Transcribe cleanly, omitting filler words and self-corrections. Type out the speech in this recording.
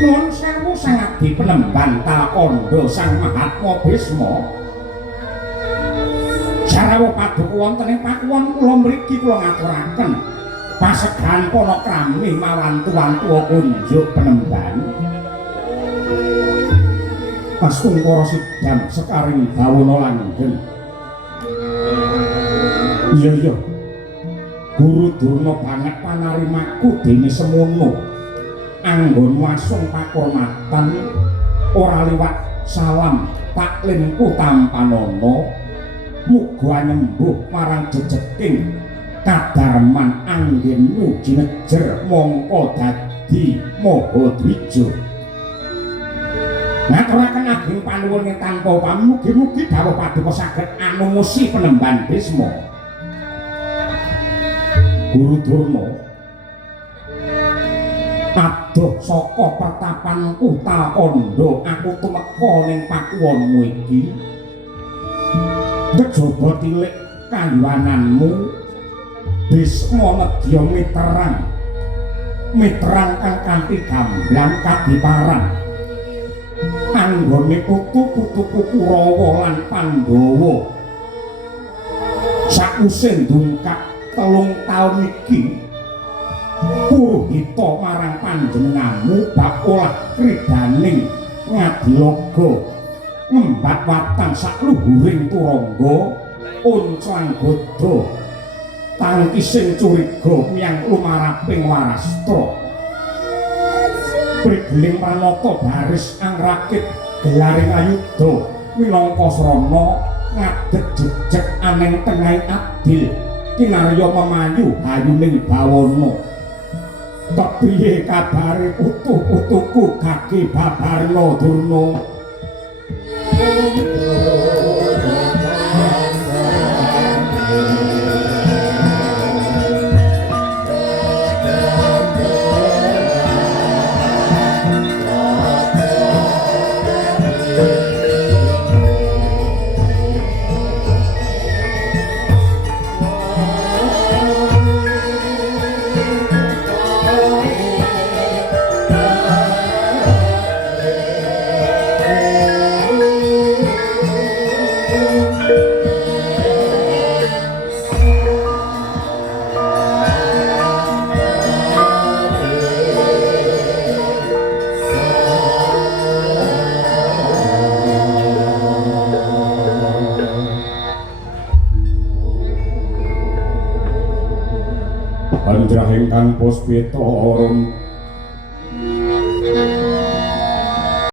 Nuwun sewu sangat dipenemban Talakanda Sang Mahatma Bisma. Jarawa paduka wonten ing pakuwon kula mriki kula ngaturaken pasegan panakrami mawan tuwa-tuwa kunjuk penemban. Pastungkara sidang sekaring bawana langgeng. Iya. Guru Durna banget panarimaku dene semono. Anggon wasung pakurmatan ora liwat salam taklinku tampanana muga nyembuh marang jejeking kadarman anggenmu jinejer mongko dadi maha dwija. Ngaturaken ageng panuwun ing tanpa upami mugi-mugi dawuh paduka saged anumusi penemban Bisma. Guru Durna adoh saka pertapanku Talakanda aku tumeka ning pakuwonmu iki. Kejaba tilik kayuwananmu Bisma nedya miterang kang kanthi gamblang kadiparan anggone putu-putuku Kurawa lan Pandhawa. Sakuse ndungkak 3 taun iki Puruhita marang panjenenganmu bab olah kridaning Ngadilaga ngembat watan sakluhuring turangga unclang godha tangkising curiga miyang lumaraping warasta. Prigeling Pranata baris angrakit gelaring ayuda minangka srana ngadeg jejeg aneng tengahing adil kinarya memayu hayuning bawana. Kepiye kabare putu-putuku Gage Babarna Durna? Panjrahing kang puspita